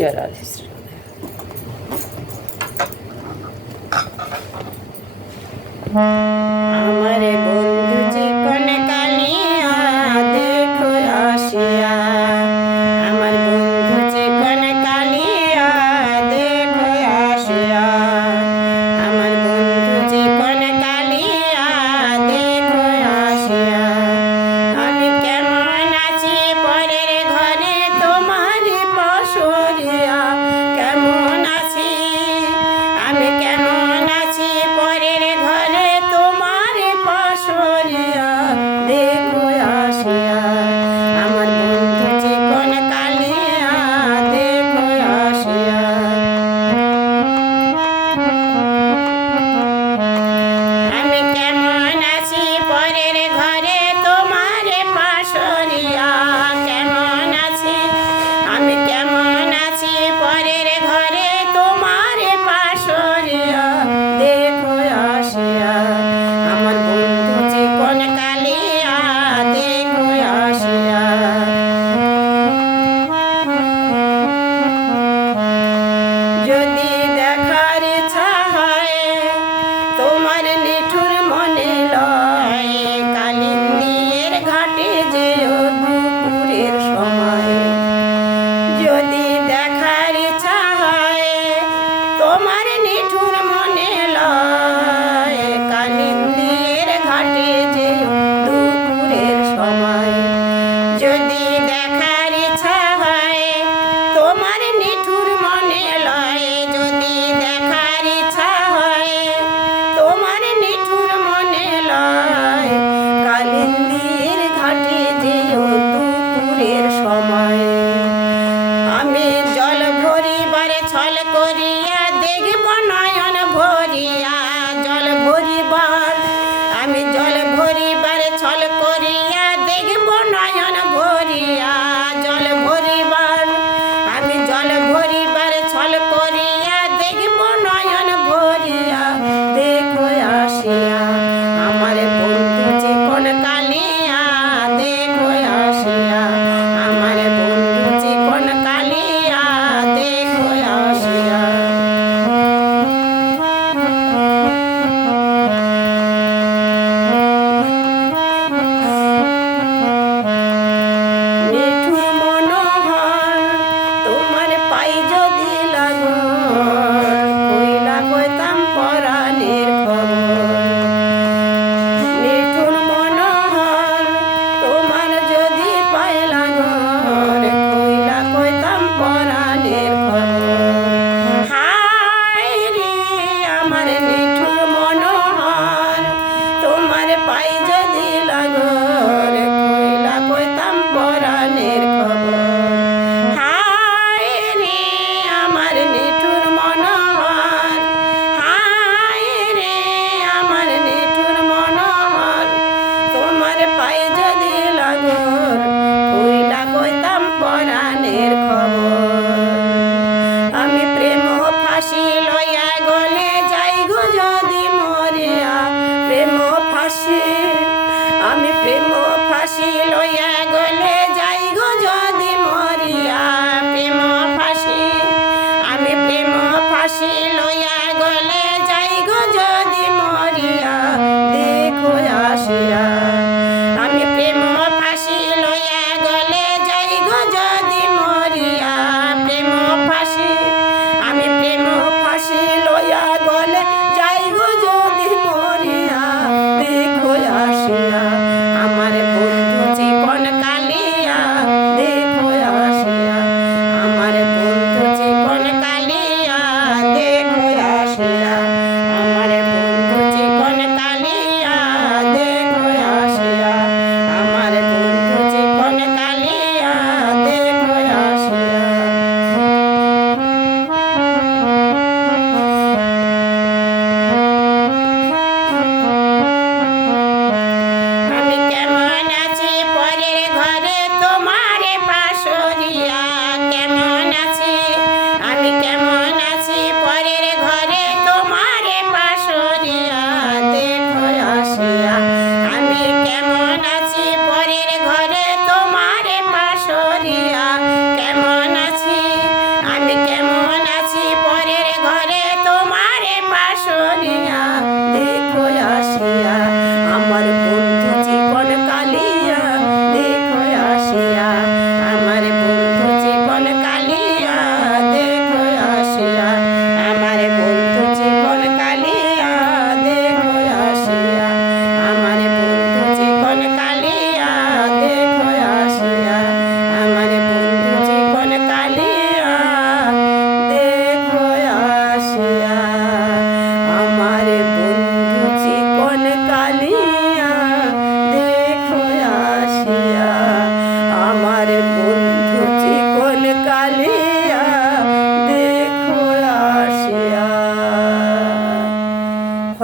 జ్వరాలు శ్రీ Mm-hmm.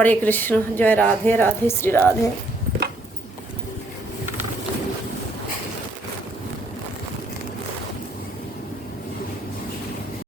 हरे कृष्ण जय राधे राधे श्री राधे